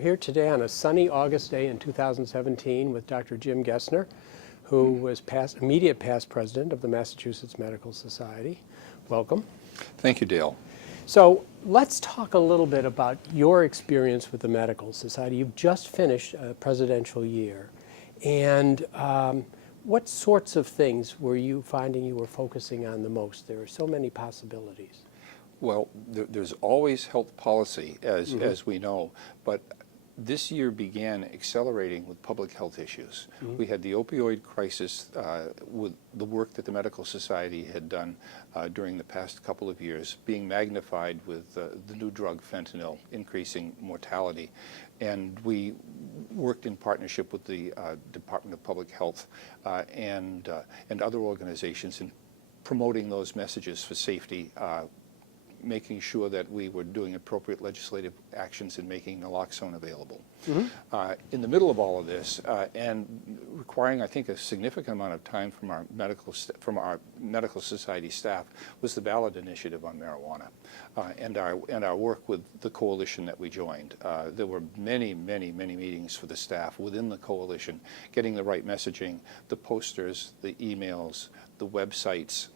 here today on a sunny August day in 2017 with Dr. Jim Gessner, who was immediate past president of the Massachusetts Medical Society. Welcome. Thank you, Dale. So let's talk a little bit about your experience with the Medical Society. You've just finished a presidential year. And what sorts of things were you finding you were focusing on the most? There are so many possibilities. Well, there's always health policy, as we know, but this year began accelerating with public health issues. We had the opioid crisis with the work that the Medical Society had done during the past couple of years being magnified with the new drug fentanyl increasing mortality. And we worked in partnership with the Department of Public Health and other organizations in promoting those messages for safety, making sure that we were doing appropriate legislative actions in making naloxone available. In the middle of all of this, and requiring, I think, a significant amount of time from our medical society staff, was the ballot initiative on marijuana, and our work with the coalition that we joined. There were many meetings for the staff within the coalition, getting the right messaging, the posters, the emails, the websites.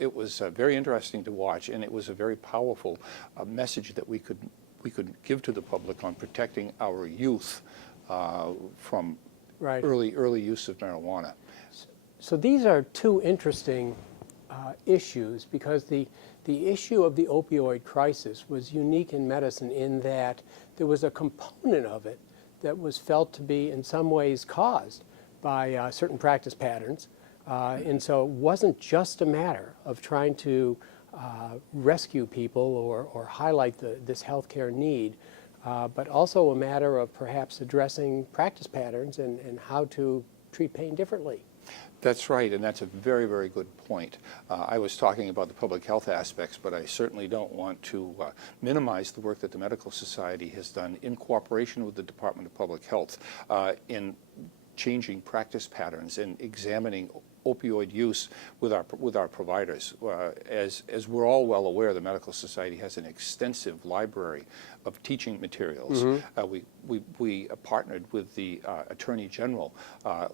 It was very interesting to watch, and it was a very powerful message that we could give to the public on protecting our youth from early use of marijuana. So these are two interesting issues, because the issue of the opioid crisis was unique in medicine in that there was a component of it that was felt to be in some ways caused by certain practice patterns. And so it wasn't just a matter of trying to rescue people or highlight this healthcare need, but also a matter of perhaps addressing practice patterns and how to treat pain differently. That's right, and that's a very good point. I was talking about the public health aspects, but I certainly don't want to minimize the work that the Medical Society has done in cooperation with the Department of Public Health in changing practice patterns and examining opioid use with our providers. As we're all well aware, the Medical Society has an extensive library of teaching materials. We partnered with the Attorney General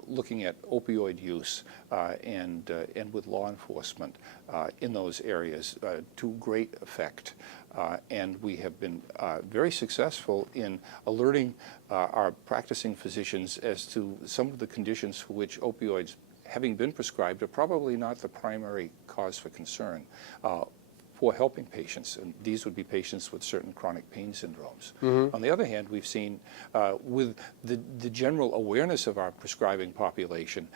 looking at opioid use and with law enforcement in those areas to great effect. And we have been very successful in alerting our practicing physicians as to some of the conditions for which opioids, having been prescribed, are probably not the primary cause for concern for helping patients. And these would be patients with certain chronic pain syndromes. On the other hand, we've seen with the general awareness of our prescribing population,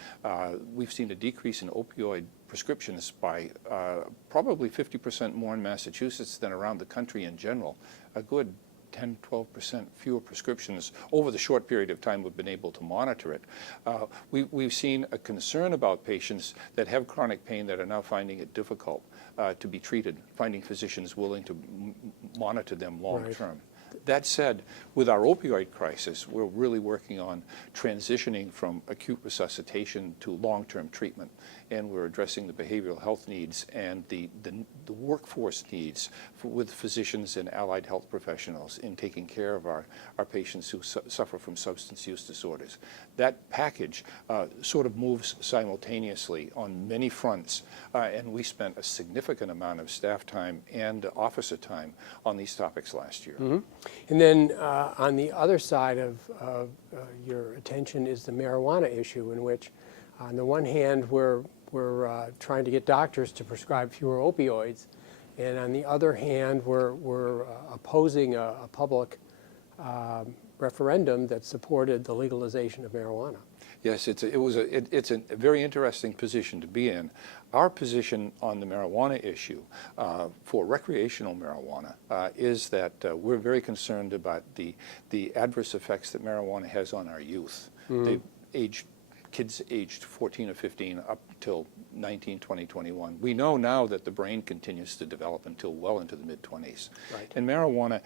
we've seen a decrease in opioid prescriptions by probably 50% more in Massachusetts than around the country in general. A good 10–12% fewer prescriptions over the short period of time we've been able to monitor it. We've seen a concern about patients that have chronic pain that are now finding it difficult to be treated, finding physicians willing to monitor them long term. That said, with our opioid crisis, we're really working on transitioning from acute resuscitation to long-term treatment, and we're addressing the behavioral health needs and the workforce needs with physicians and allied health professionals in taking care of our patients who suffer from substance use disorders. That package sort of moves simultaneously on many fronts, and we spent a significant amount of staff time and officer time on these topics last year. And then on the other side of your attention is the marijuana issue, in which on the one hand we're trying to get doctors to prescribe fewer opioids, and on the other hand we're opposing a public referendum that supported the legalization of marijuana. Yes, it's a very interesting position to be in. Our position on the marijuana issue for recreational marijuana is that we're very concerned about the adverse effects that marijuana has on our youth. Kids aged 14 or 15 up till 19, 20, 21. We know now that the brain continues to develop until well into the mid-20s. And marijuana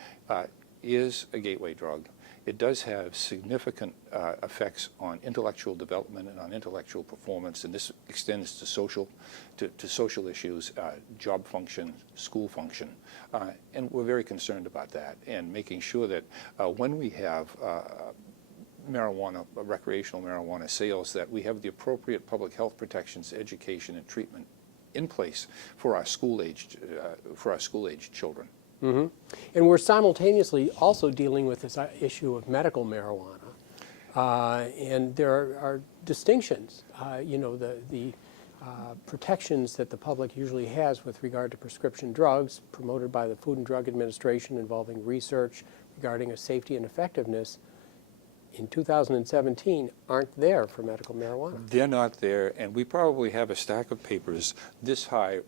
is a gateway drug. it does have significant effects on intellectual development and on intellectual performance, and this extends to social issues, job function, school function, and we're very concerned about that, and making sure that when we have marijuana, recreational marijuana sales, that we have the appropriate public health protections, education, and treatment in place for our school-aged children. Mm-hmm. And we're simultaneously also dealing with this issue of medical marijuana, and there are distinctions. You know, the protections that the public usually has with regard to prescription drugs promoted by the Food and Drug Administration involving research regarding its safety and effectiveness in 2017 aren't there for medical marijuana. They're not there, and we probably have a stack of papers this high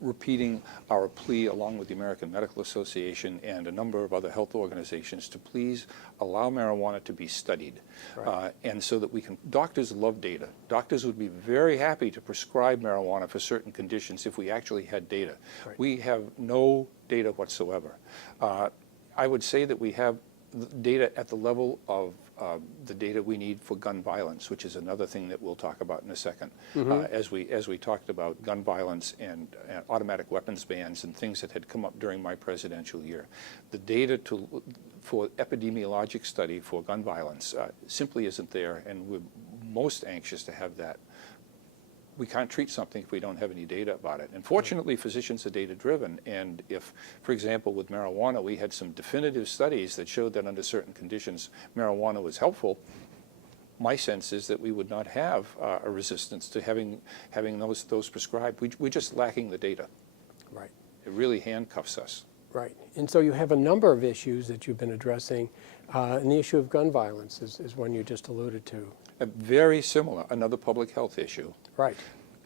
repeating our plea along with the American Medical Association and a number of other health organizations to please allow marijuana to be studied. Right. And so that we can, doctors love data. Doctors would be very happy to prescribe marijuana for certain conditions if we actually had data. Right. We have no data whatsoever. I would say that we have data at the level of the data we need for gun violence, which is another thing that we'll talk about in a second. Mm-hmm. As we talked about gun violence and automatic weapons bans and things that had come up during my presidential year, the data for epidemiologic study for gun violence simply isn't there, and we're most anxious to have that. We can't treat something if we don't have any data about it. And fortunately, physicians are data-driven. And if, for example, with marijuana, we had some definitive studies that showed that under certain conditions, marijuana was helpful, my sense is that we would not have a resistance to having those prescribed. We're just lacking the data. Right. It really handcuffs us. Right. And so you have a number of issues that you've been addressing, and the issue of gun violence is one you just alluded to. Very similar, another public health issue. Right.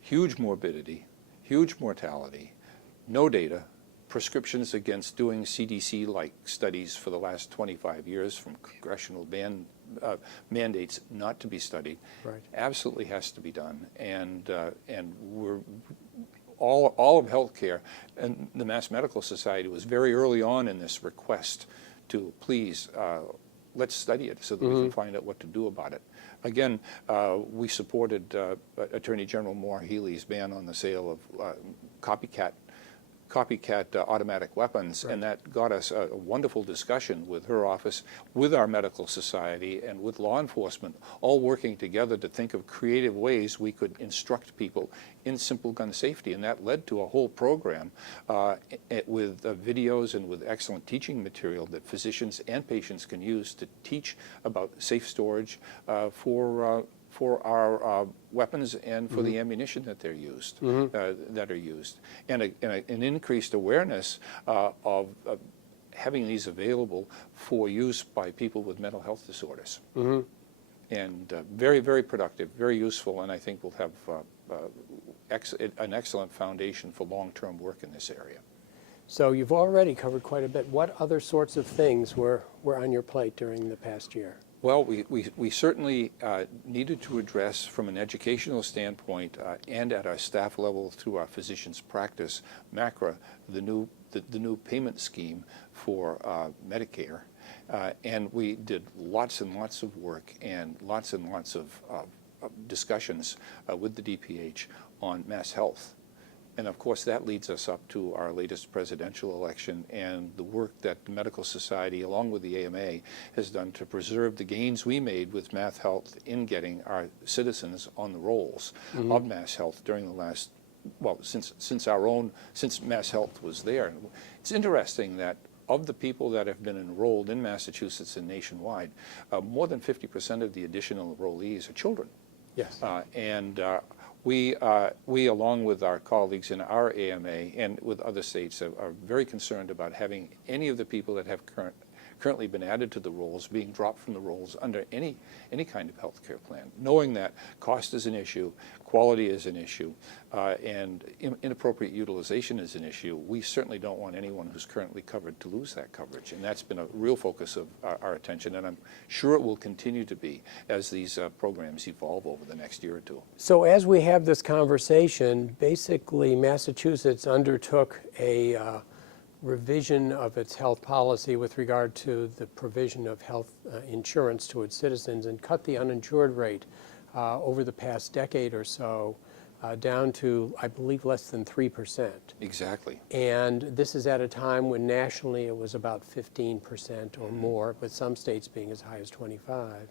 Huge morbidity, huge mortality, no data, prescriptions against doing CDC-like studies for the last 25 years from congressional mandates not to be studied. Right. Absolutely has to be done. And we're all of healthcare, and the Mass Medical Society was very early on in this request to please let's study it so that we can find out what to do about it. Again, we supported Attorney General Maura Healey's ban on the sale of copycat automatic weapons, right. and that got us a wonderful discussion with her office, with our medical society, and with law enforcement, all working together to think of creative ways we could instruct people in simple gun safety. And that led to a whole program with videos and with excellent teaching material that physicians and patients can use to teach about safe storage for our weapons and for the ammunition that they're used, that are used, and an increased awareness of having these available for use by people with mental health disorders. And very, very productive, very useful, and I think we'll have an excellent foundation for long-term work in this area. So you've already covered quite a bit. What other sorts of things were on your plate during the past year? Well, we certainly needed to address from an educational standpoint and at our staff level through our physicians' practice, MACRA, the new payment scheme for Medicare. And we did lots and lots of work and lots of discussions with the DPH on mass health. And of course, that leads us up to our latest presidential election and the work that the Medical Society, along with the AMA, has done to preserve the gains we made with mass health in getting our citizens on the rolls of mass health during the last, well, since mass health was there. It's interesting that of the people that have been enrolled in Massachusetts and nationwide, more than 50% of the additional enrollees are children. Yes. We, along with our colleagues in our AMA and with other states, are very concerned about having any of the people that have currently been added to the rolls being dropped from the rolls under any kind of health care plan, knowing that cost is an issue, quality is an issue, and inappropriate utilization is an issue. We certainly don't want anyone who's currently covered to lose that coverage, and that's been a real focus of our attention, and I'm sure it will continue to be as these programs evolve over the next year or two. So as we have this conversation, basically Massachusetts undertook a revision of its health policy with regard to the provision of health insurance to its citizens and cut the uninsured rate over the past decade or so down to, I believe, less than 3%. Exactly. And this is at a time when nationally it was about 15% or more, with some states being as high as 25.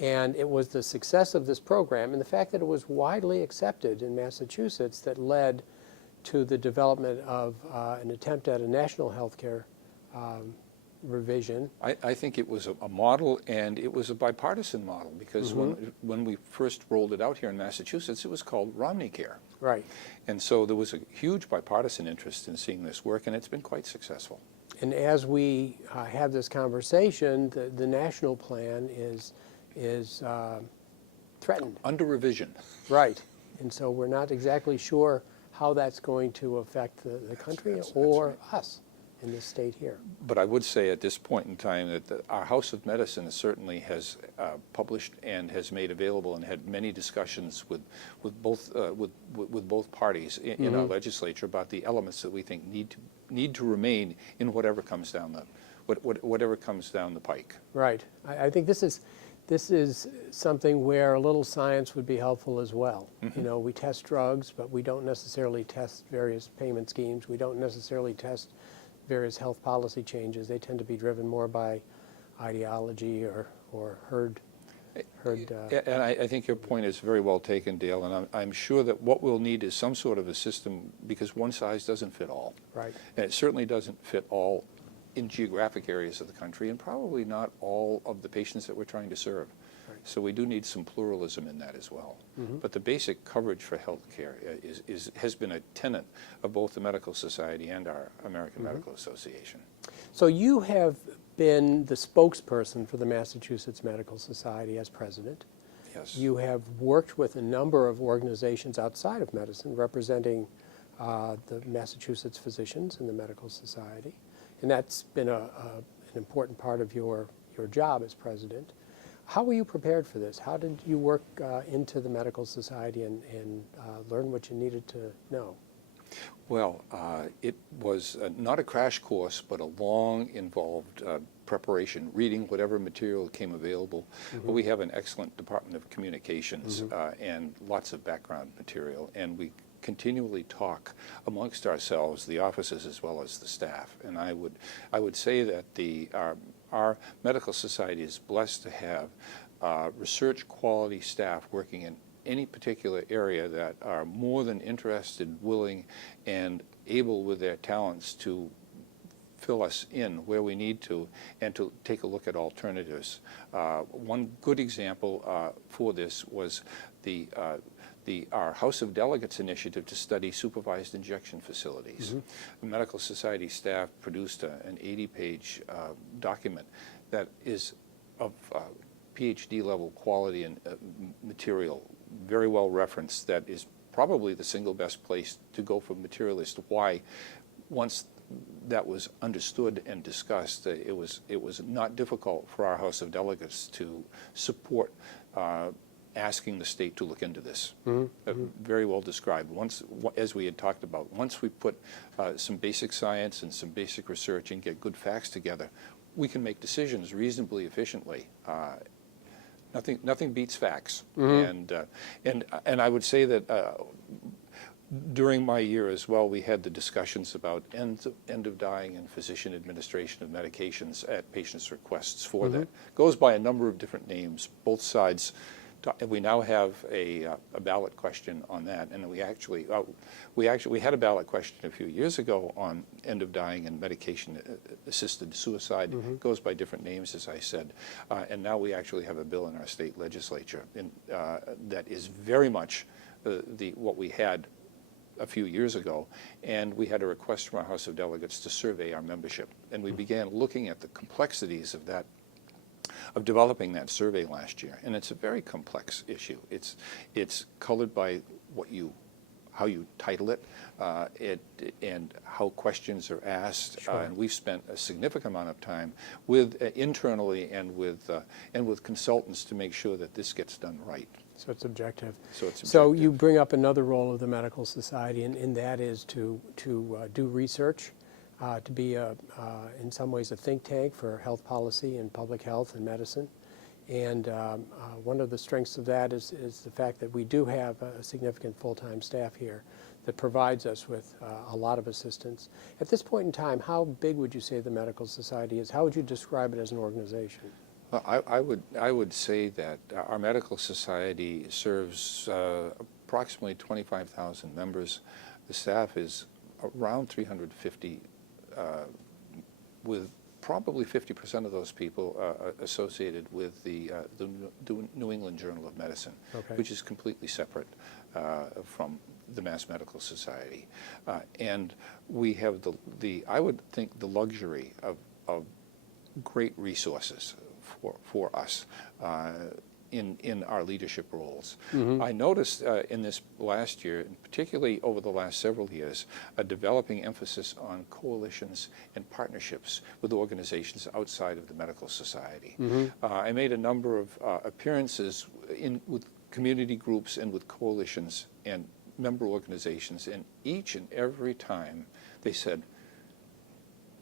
And it was the success of this program and the fact that it was widely accepted in Massachusetts that led to the development of an attempt at a national health care revision. I think it was a model, and it was a bipartisan model, because when we first rolled it out here in Massachusetts, it was called Romney Care. Right. And so there was a huge bipartisan interest in seeing this work, and it's been quite successful. And as we have this conversation, the national plan is threatened. Under revision. Right. And so we're not exactly sure how that's going to affect the country That's or right. us in this state here. But I would say at this point in time that our House of Medicine certainly has published and has made available and had many discussions with both parties in our legislature about the elements that we think need to remain in whatever comes down whatever comes down the pike. Right. I think this is something where a little science would be helpful as well. You know, we test drugs, but we don't necessarily test various payment schemes. We don't necessarily test various health policy changes. They tend to be driven more by ideology or herd. And I think your point is very well taken, Dale, and I'm sure that what we'll need is some sort of a system, because one size doesn't fit all. Right. And it certainly doesn't fit all in geographic areas of the country, and probably not all of the patients that we're trying to serve. Right. So we do need some pluralism in that as well. But the basic coverage for health care has been a tenet of both the Medical Society and our American Medical Association. So you have been the spokesperson for the Massachusetts Medical Society as president. Yes. You have worked with a number of organizations outside of medicine representing the Massachusetts physicians and the Medical Society. And that's been an important part of your job as president. How were you prepared for this? How did you work into the Medical Society and learn what you needed to know? Well, it was not a crash course, but a long, involved preparation, reading whatever material came available. But we have an excellent Department of Communications and lots of background material, and we continually talk amongst ourselves, the offices as well as the staff. And I would say that our Medical Society is blessed to have research quality staff working in any particular area that are more than interested, willing, and able with their talents to fill us in where we need to, and to take a look at alternatives. One good example for this was our House of Delegates initiative to study supervised injection facilities. The Medical Society staff produced an 80-page document that is of PhD level quality and material, very well referenced, that is probably the single best place to go for material as to why, once that was understood and discussed, it was not difficult for our House of Delegates to support asking the state to look into this. Very well described. Once, as we had talked about, once we put some basic science and some basic research and get good facts together, we can make decisions reasonably efficiently. Nothing beats facts. And I would say that during my year as well, we had the discussions about end of dying and physician administration of medications at patients' requests for that. Goes by a number of different names. Both sides. We now have a ballot question on that, and we had a ballot question a few years ago on end of dying and medication-assisted suicide. It goes by different names, as I said, and now we actually have a bill in our state legislature that is very much what we had a few years ago, and we had a request from our House of Delegates to survey our membership, and we began looking at the complexities of developing that survey last year. And it's a very complex issue. It's colored by how you title it, and how questions are asked. And we've spent a significant amount of time internally and with consultants to make sure that this gets done right. So it's objective. So you bring up another role of the Medical Society, and that is to do research to be, in some ways, a think tank for health policy and public health and medicine. And one of the strengths of that is the fact that we do have a significant full-time staff here that provides us with a lot of assistance. At this point in time, how big would you say the Medical Society is? How would you describe it as an organization? Well, I would say that our medical society serves approximately 25,000 members. The staff is around 350, with probably 50% of those people associated with the New England Journal of Medicine, Okay. which is completely separate from the Mass Medical Society. And we have I would think, the luxury of great resources for us in our leadership roles. I noticed in this last year, and particularly over the last several years, a developing emphasis on coalitions and partnerships with organizations outside of the medical society. I made a number of appearances with community groups and with coalitions and member organizations, and each and every time they said,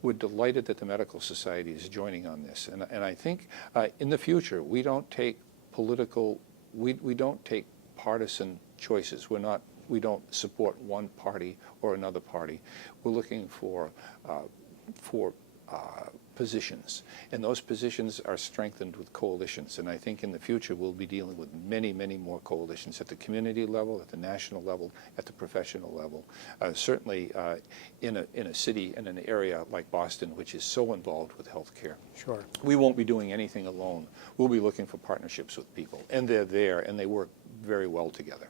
we're delighted that the Medical Society is joining on this. And I think in the future, we don't take we don't take partisan choices. We don't support one party or another party. We're looking for positions, and those positions are strengthened with coalitions. And I think in the future we'll be dealing with many, many more coalitions at the community level, at the national level, at the professional level. Certainly in a city, in an area like Boston, which is so involved with healthcare. Sure. We won't be doing anything alone. We'll be looking for partnerships with people, and they're there, and they work very well together.